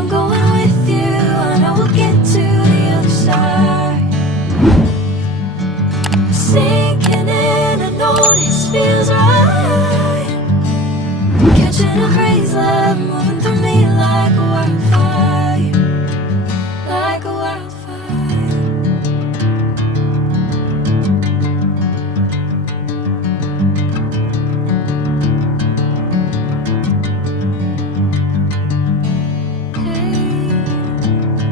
I'm going with you, I know we'll get to the other side. Sinking in, I know this feels right. Catching a breeze, love moving through me like a wildfire, like a wildfire. Hey,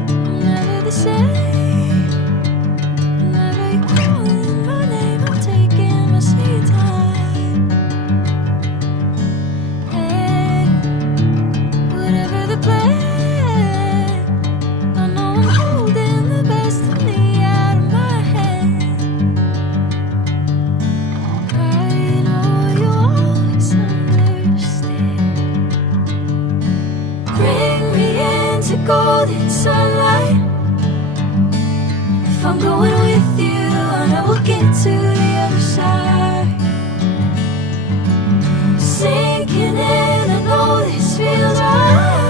I'm never the same. Whenever you're calling my name, I'm taking my sweet time. Hey, whatever the plan, I know I'm holding the best of me out of my hand. I know you always understand. Bring me into golden sunlight. If I'm going with you, I know we'll get to the other side. Sinking in, I know this feels right.